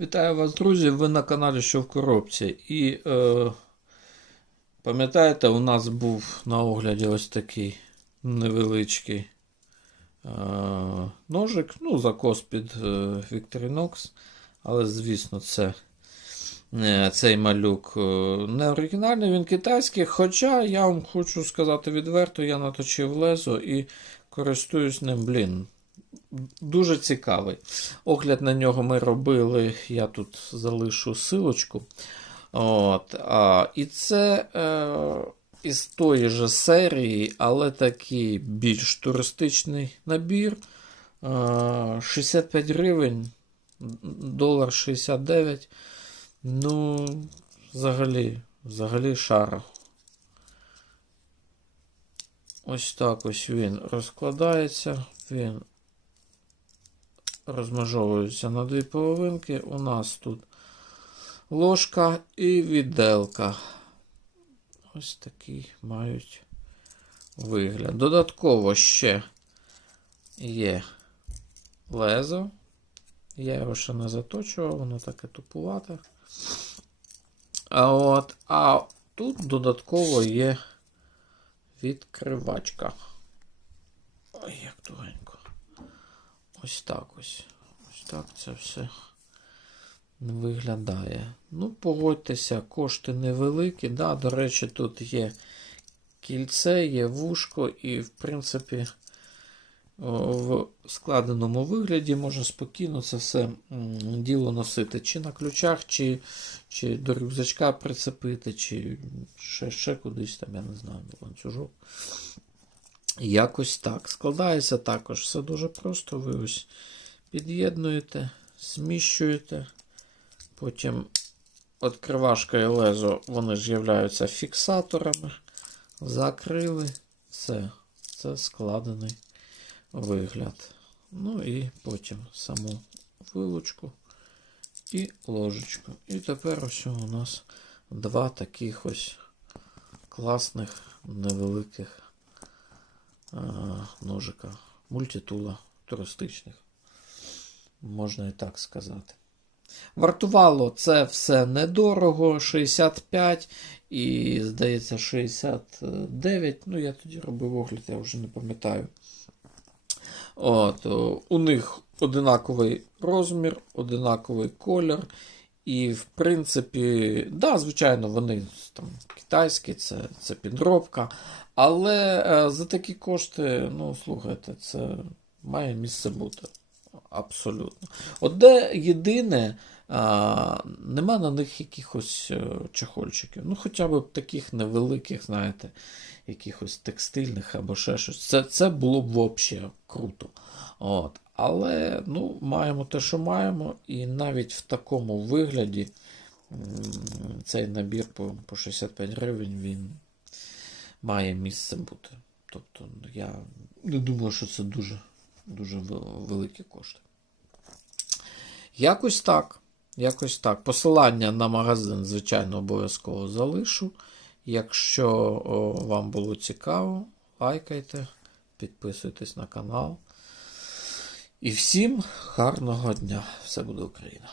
Вітаю вас, друзі! Ви на каналі Що в коробці. І е, пам'ятаєте, у нас був на огляді ось такий невеличкий е, ножик, ну, закос під е, Victorinox. Але, звісно, це, е, цей малюк е, не оригінальний, він китайський. Хоча я вам хочу сказати відверто, я наточив лезо і користуюсь ним, блін. Дуже цікавий. Огляд на нього ми робили. Я тут залишу силочку. От, а, І це е, із тої ж серії, але такий більш туристичний набір. Е, 65 гривень, долар 69. Ну, взагалі, взагалі шара. Ось так ось він розкладається. Він розмежовуються на дві половинки. У нас тут ложка і віделка. Ось такий мають вигляд. Додатково ще є лезо. Я його ще не заточував, воно таке тупувате. А от, а тут додатково є відкривачка. Ой, як тугенько. Ось так ось. Ось так це все виглядає. Ну, погодьтеся, кошти невеликі. Да, До речі, тут є кільце, є вушко, і, в принципі, в складеному вигляді можна спокійно це все діло носити. Чи на ключах, чи чи до рюкзачка прицепити, чи ще ще кудись там, я не знаю, ланцюжок. Якось так. Складається також все дуже просто. Ви ось під'єднуєте, зміщуєте. Потім відкривашка і лезо, вони ж являються фіксаторами. Закрили. Все. Це складений вигляд. Ну і потім саму вилучку і ложечку. І тепер ось у нас два таких ось класних невеликих ножика мультитула туристичних. Можна і так сказати. Вартувало це все недорого, 65 і, здається, 69. Ну, я тоді робив огляд, я вже не пам'ятаю. От, У них одинаковий розмір, одинаковий колір. І, в принципі, да, звичайно, вони там китайські, це це підробка. Але е, за такі кошти, ну, слухайте, це має місце бути. Абсолютно. От де єдине, а, нема на них якихось е, чехольчиків. Ну, хоча б таких невеликих, знаєте, якихось текстильних або ще щось. Це це було б взагалі круто. От. Але ну, маємо те, що маємо, і навіть в такому вигляді цей набір по, по 65 гривень він має місце бути. Тобто я не думаю, що це дуже дуже великі кошти. Якось так. Якось так. Посилання на магазин, звичайно, обов'язково залишу. Якщо вам було цікаво, лайкайте, підписуйтесь на канал. І всім гарного дня! Все буде Україна!